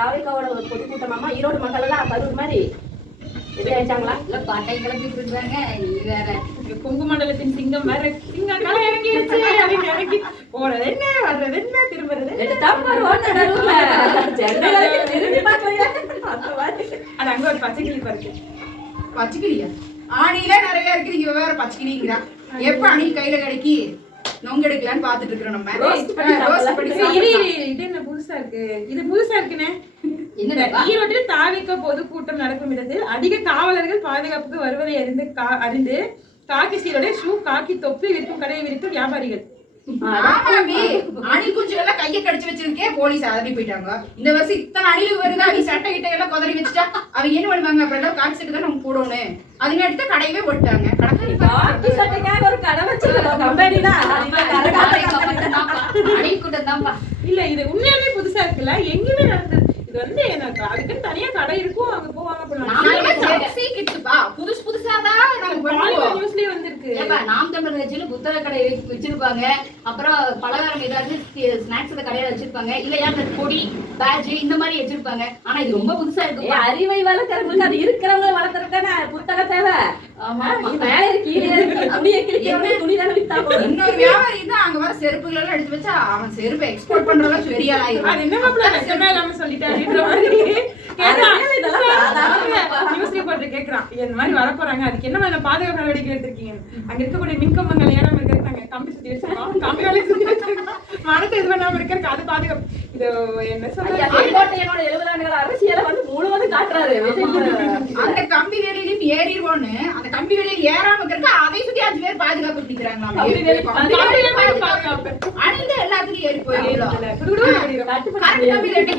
தாவேக்காவோட ஒரு பொதுக்கூட்டமாமா ஈரோடு மக்கள் எல்லாம் கரூர் மாதிரி எப்படி ஆயிட்டாங்களா? இல்ல பாட்டை கிளப்பிட்டு இருக்காங்க. நீ வேற கொங்கு மண்டலத்தின் சிங்கம் வேற சிங்கம் கால இறங்கிடுச்சு. இறங்கி போறது என்ன வர்றது என்ன திரும்புறது அது அங்க ஒரு பச்சைக்கிளி பாருக்கு. பச்சைக்கிளியா? ஆணியில நிறைய இருக்கு. இங்க வேற பச்சைக்கிளிங்கிறா. எப்ப அணி கையில கிடைக்கி நொங்க எடுக்கலான்னு பாத்துட்டு இருக்கிறோம் நம்ம. இது என்ன புதுசா இருக்கு? இது புதுசா இருக்குனே. ஈரோட்டில் தாவிக்க பொதுக்கூட்டம் நடக்கும் இடத்தில் அதிக காவலர்கள் பாதுகாப்புக்கு வருவதை அறிந்து காக்கி சீரோட ஷூ காக்கி தொப்பி விற்கும் கடையை விரிக்கும் வியாபாரிகள். அணில் குஞ்சு எல்லாம் கையை கடிச்சு வச்சிருக்கே போலீஸ் அதறி போயிட்டாங்க. இந்த வருஷம் இத்தனை அணில் வருதா? நீ சட்டை கிட்ட எல்லாம் குதறி வச்சுட்டா அவங்க என்ன பண்ணுவாங்க? அப்புறம் காக்கி சட்டை தான் நம்ம போடணும். அதுங்க எடுத்து கடையவே போட்டாங்க. ஒரு கடை வச்சிருக்கோம். இல்ல இது உண்மையாவே புதுசா இருக்குல்ல, எங்கேயுமே நடந்தது. இது வந்து எனக்கு அதுக்கு தனியா கடை இருக்கும், அங்க போவாங்க. புதுசு புதுசாதான் நியூஸ்லயே வந்திருக்கு. நாம் தமிழர் கட்சியில புத்தக கடை வச்சிருப்பாங்க. அப்புறம் பலகாரம் ஏதாவது ஸ்நாக்ஸ் கடையில வச்சிருப்பாங்க. இல்லையா அந்த கொடி பேட்ஜ் இந்த மாதிரி வச்சிருப்பாங்க. ஆனா இது ரொம்ப புதுசா இருக்கு. அறிவை வளர்க்கறவங்களுக்கு அது இருக்கிறவங்க வளர்க்கறதுக்கான புத்தக தேவை. மேல இன்னொரு வியாபாரி தான் அங்க வர செருப்புகள் எல்லாம் எடுத்து வச்சா அவன் செருப்பை எக்ஸ்போர்ட் பண்றதெல்லாம் பெரிய ஆளாயிரும். அது என்ன சொல்லிட்டாரு கேக்குறான். இந்த மாதிரி வர போறாங்க, அதுக்கு என்ன மாதிரி பாதுகாப்பு நடவடிக்கை எடுத்திருக்கீங்க? அங்க இருக்கக்கூடிய மின்கம்பங்கள் ஏறாம இருக்கிறது நாங்க கம்பி சுத்தி வச்சிருக்கோம். கம்பி வேலை சுத்தி வச்சிருக்கோம். மரத்தை இது பண்ணாம இருக்கிறது அது பாதுகாப்பு. இது என்ன சொல்றது? 70 ஆண்டுகள் அரசியலை வந்து முழுவதும் காட்டுறாரு. அந்த கம்பி வேலையிலும் ஏறிடுவோன்னு அந்த கம்பி வேலையில் ஏறாம இருக்கிறது அதை சுத்தி 5 பேர் பாதுகாப்பு பிடிக்கிறாங்க. அணிந்த எல்லாத்துலயும் ஏறி போயிடும்.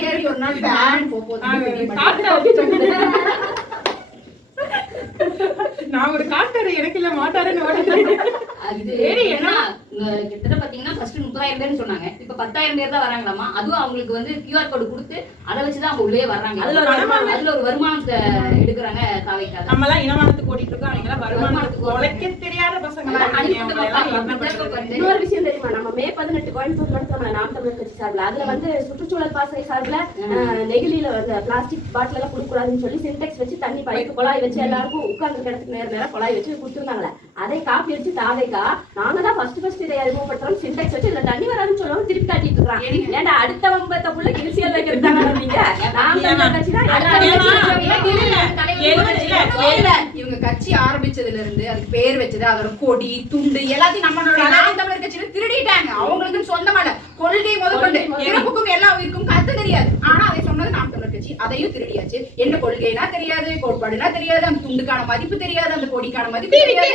ஏறி ஒரு நாள் பேன் நான் ஒரு காட்டாரு எனக்கு இல்ல மாட்டாருன்னு கிட்டத்தட்ட பாத்தீங்கன்னா ஃபர்ஸ்ட் 30,000 பேர் சொன்னாங்க. இப்ப 10,000 பேர் தான் வராங்களாமா. அதுவும் அவங்களுக்கு வந்து QR கோடு கொடுத்து அதை வச்சுதான் அவங்க உள்ளே வர்றாங்க. அதுல ஒரு வருமானத்தை எடுக்கிறாங்க தாவைக்கா. நம்ம எல்லாம் இனமானத்துக்கு ஓடிட்டு இருக்கோம், அவங்க எல்லாம் வருமானத்துக்கு உழைக்க தெரியாத பசங்க. இன்னொரு விஷயம் தெரியுமா? நம்ம மே 18 கோயம்புத்தூர் நடத்துறோம்ல நாம் தமிழர் கட்சி சார்பில், அதுல வந்து சுற்றுச்சூழல் பாசறை சார்பில் நெகிழியில வந்து பிளாஸ்டிக் பாட்டில் எல்லாம் கொடுக்கூடாதுன்னு சொல்லி சின்டெக்ஸ் வச்சு தண்ணி பைப்பு குழாய் வச்சு எல்லாருக்கும் உட்கார்ந்து இடத்துக்கு நேரம் குழாய் வச்சு கொடுத்துருந்தாங்களே. அதை காப்பி அடிச்சு தாவைக்கா நாங்க தான் ஃபர்ஸ்ட் இதை அறிமுகப்படுத்துறோம். சின்டெக்ஸ் வச்சு இதுல தண்ணி வராதுன்னு சொல்லுவாங்க, திருப்பி காட்டிட்டு இருக்காங்க. ஏன்னா அடுத்த வம்பத்தக்குள்ள கிரிசியல் வைக்கிறதாங்க. நீங்க நாம் தமிழர் கட்சி தான் இவங்க கட்சி ஆரம்பிச்சதுல இருந்து அதுக்கு பேர் வச்சது அதோட கொடி துண்டு எல்லாத்தையும் நம்மளோட நாம் தமிழர் கட்சியில திருடிட்டாங்க. அவங்களுக்கு சொந்தமான கொள்கை முதற்கொண்டு இறப்புக்கும் எல்லா உயிருக்கும் கருத்து தெரியாது. ஆனா அதை சொன்னது நாம் தமிழர் கட்சி. அதையும் திருடியாச்சு. என்ன கொள்கைனா தெரியாது, கோட்பாடுனா தெரியாது, அந்த துண்டுக்கான மதிப்பு தெரியாது, அந்த கொடிக்கான மதிப்பு தெரியாது.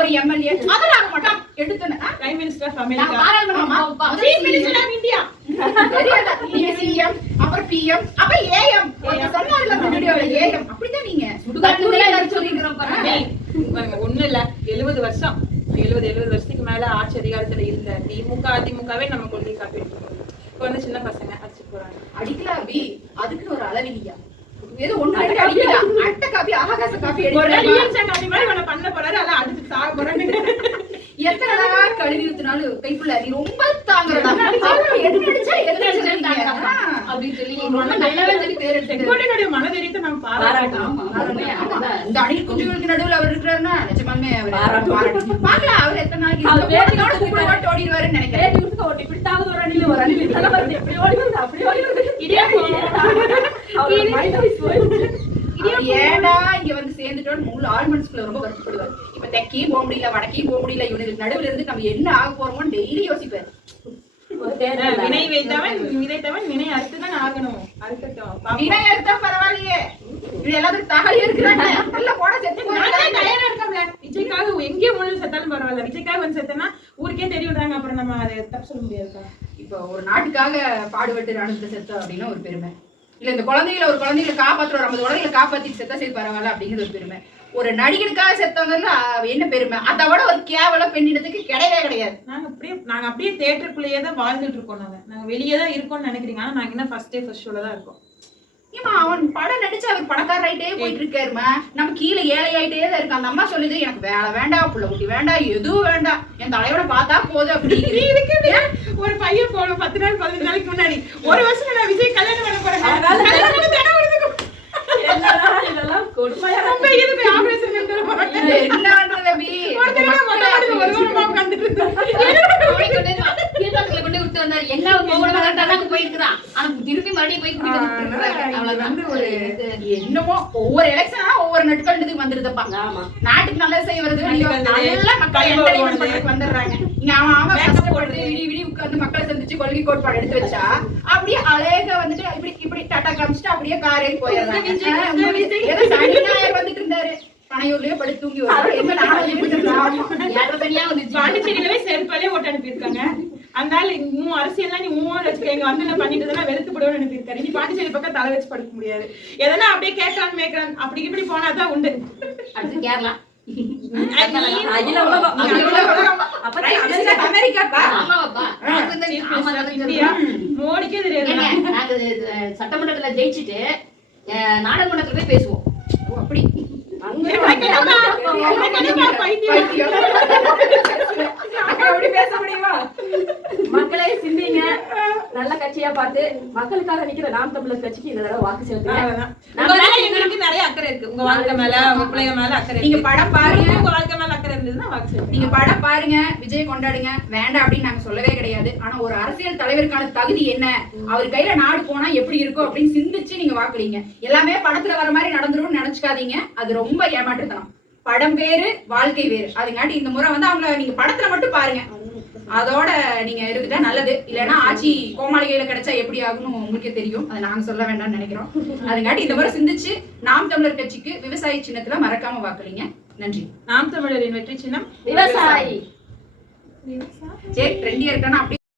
ஒரு எம்எல்ஏ அதெல்லாம் மட்டும் எடுத்தேன். Prime minister of America, chief minister of India தெரியாதா? சிஎம் அப்புறம் பிஎம் அப்புறம் ஏஎம் சொன்னார்ல அந்த வீடியோல ஏஎம். அப்படிதான் நீங்க சுடுகாட்டுல சொல்லிக்கிறோம் பாருங்க. ஒண்ணு இல்ல 70 வருஷம் 70 வருஷத்துக்கு மேல ஆட்சி அதிகாரத்துல இருந்த திமுக அதிமுகவே நம்ம கொள்கை காப்பி எடுத்துக்கோம். இப்ப வந்து சின்ன பசங்க அடிச்சு போறாங்க. அடிக்கலாம் அபி, அதுக்கு ஒரு அளவில்லையா? ஏதோ ஒண்ணு அடிக்கலாம். அட்ட காப்பி ஆகாச காப்பி எடுக்கலாம் பண்ண போறாரு. அத அடிச்சு சாக போறாங்க. எத்தனை கழுவி ஊத்தினாலும் கைக்குள்ள நீ ரொம்ப தாங்குறடா. எதிரடிச்சா அப்படின்னு சொல்லி மனதைரியத்தை நம்ம பாராட்டணும். இந்த அணில் குஞ்சுகளுக்கு நடுவில் அவர் இருக்கிறாருன்னா நிஜமாமே அவர் பாக்கலாம். அவர் எத்தனை நாளைக்கு ஓடிடுவாருன்னு நினைக்கிறேன். இப்படித்தாவது ஒரு அணில் ஒரு அணில் எப்படி ஓடி வருது அப்படி ஓடி வருது. ஏடா இங்க வந்து சேர்ந்துட்டோம் மூணு ஆல்மண்ட்ஸ்குள்ள ரொம்ப வருத்தப்படுவார். இப்ப தெற்கையும் போக முடியல, வடக்கையும் போக முடியல. இவனுக்கு நடுவுல இருந்து நம்ம என்ன ஆக போறோமோன்னு டெய்லி யோசிப்பாரு. வினை விதைத்தவன் வினை அறுத்துதான் ஆகணும். அறுக்கட்டும். வினை அறுத்தா பரவாயில்லையே, இது எல்லாத்துக்கும் தகவல் இருக்கிறாங்க. நல்ல போட செத்து தயாரா இருக்காங்க. விஜய்க்காக எங்கேயும் முன்னாடி செத்தாலும் பரவாயில்ல, விஜய்க்காக வந்து செத்தனா ஊருக்கே தெரிய விடுறாங்க. அப்புறம் நம்ம அதை தப்பு சொல்ல முடியாது. இப்போ ஒரு நாட்டுக்காக பாடுபட்டு ராணுவத்தை செத்தோம் அப்படின்னா ஒரு பெருமை. இல்ல இந்த குழந்தைகளை ஒரு குழந்தைகளை காப்பாற்றுறோம், 50 குழந்தைகளை காப்பாத்திட்டு செத்தா சரி பரவாயில்ல அப்படிங்கிறது ஒரு பெருமை. ஒரு நடிகனுக்காக செத்தவங்க என்ன பெருமை? அதை விட ஒரு கேவல பெண்ணிடத்துக்கு கிடையவே கிடையாது. நாங்க அப்படியே தியேட்டருக்குள்ளேயே தான் வாழ்ந்துட்டு இருக்கோம். நாங்க வெளியே தான் இருக்கோம்னு நினைக்கிறீங்க. ஆனா நாங்க என்ன ஃபர்ஸ்ட் ஷோல தான் இருக்கோம். ஏமா அவன் படம் நடிச்சு அவர் பணக்காரர் ஆயிட்டே போயிட்டு இருக்காருமா, நம்ம கீழே ஏழை ஆயிட்டே தான் இருக்கு. அந்த அம்மா சொல்லுது எனக்கு வேலை வேண்டாம், புள்ள குட்டி வேண்டாம், எதுவும் வேண்டாம், என் தலைவரை பார்த்தா போதும் அப்படிங்கிறது. ஒரு பையன் போன 10 நாள் 15 நாளைக்கு முன்னாடி ஒரு வருஷம் நான் விஜய் கல்யாணம் பண்ண போறேன், இதெல்லாம் கொடுமையா ரொம்ப இது போய் ஆபரேஷன் பண்ணிட்டு போறேன். என்ன பண்றது அபி? ஒரு தடவை மொட்டை மாடியில ஒரு வாரமா உட்கார்ந்துட்டு இருந்தேன். கீழ்பாக்கத்துல கொண்டு விட்டு வந்தாரு. எல்லா கோவலமாக போயிருக்கிறான். ஆனா திருப்பி மறுபடியும் போய் என்னமோ ஒவ்வொரு எலெக்ஷனா ஒவ்வொரு நட்கண்டுக்கு வந்துருதப்பா. ஆமா, நாட்டுக்கு நல்லது செய்ய வருது, நல்ல மக்கள் என்டர்டைன்மென்ட் பண்றதுக்கு வந்துடுறாங்க. இங்க அவன் கஷ்டப்பட்டு விடி உட்கார்ந்து மக்களை சந்திச்சு கொள்கை கோட்பாடு எடுத்து வச்சா அப்படியே அழகா வந்துட்டு இப்படி இப்படி டாட்டா காமிச்சிட்டு அப்படியே கார் ஏறி போயிடுறாங்க. ஏதோ சனி ஞாயிறு வந்துட்டு இருந்தாரு, பனையூர்லயே படுத்து தூங்கி வருவாரு. எங்க பாண்டிச்சேரியிலவே செருப்பாலே ஓட்டு அனுப்பியிருக்காங்க. அதனால அரசியல்லாம் நீ வச்சுக்க, எங்க வந்து என்ன பண்ணிட்டு வெறுத்து போடுவோம்னு அனுப்பியிருக்காரு. நீ பாண்டிச்சேரி பக்கம் தலை வச்சு படுக்க முடியாது. எதனா அப்படியே கேட்கலாம் மேய்க்கிறான் அப்படி இப்படி போனாதான் உண்டு. அடுத்து கேரளா அகில உலகம். அமெரிக்காப்பா. ஆமாவாப்பா. இந்தியா மோடிக்கே தெரியாது. நாங்க சட்டமன்றத்துல ஜெயிச்சுட்டு நாடாளுமன்றத்துல போய் பேசுவோம். அப்படி அப்படி பேச முடியுமா? மக்களே சிந்திங்க, நல்ல கட்சியா பார்த்து மக்களுக்காக நிக்கிற நாம் தமிழர் கட்சிக்கு இந்த தடவை வாக்கு செலுத்துங்க. எங்களுக்கு நிறைய அக்கறை இருக்கு. உங்க வாழ்க்கை மேல, உங்க பிள்ளைங்க மேல அக்கறை. நீங்க படம் பாருங்க, உங்க வாழ்க்கை மேல அக்கறை இருந்ததுன்னா வாக்கு செலுத்துங்க. நீங்க படம் பாருங்க, விஜய் கொண்டாடுங்க, வேண்டாம் அப்படின்னு நாங்க சொல்லவே கிடையாது. ஆனா ஒரு அரசியல் தலைவருக்கான தகுதி என்ன, அவர் கையில நாடு போனா எப்படி இருக்கும் அப்படின்னு சிந்திச்சு நீங்க வாக்களிங்க. எல்லாமே படத்துல வர மாதிரி நடந்துரும்னு நினைச்சுக்காதீங்க, அது ரொம்ப ஏமாற்றுத்தனம். படம் வேறு, வாழ்க்கை வேறு. அதுங்காட்டி இந்த முறை வந்து அவங்கள நீங்க படத்துல மட்டும் பாருங்க, அதோட நீங்க இருந்துட்டா நல்லது. இல்லைன்னா ஆட்சி கோமாளிகையில கிடைச்சா எப்படி ஆகும்னு உங்களுக்கே தெரியும், அதை நாங்க சொல்ல வேண்டாம்னு நினைக்கிறோம். அதுங்காட்டி இந்த முறை சிந்திச்சு நாம் தமிழர் கட்சிக்கு விவசாய சின்னத்துல மறக்காம வாக்களிங்க. நன்றி. நாம் தமிழரின் வெற்றி சின்னம் விவசாயி. சரி, ட்ரெண்டியா இருக்கானா அப்படி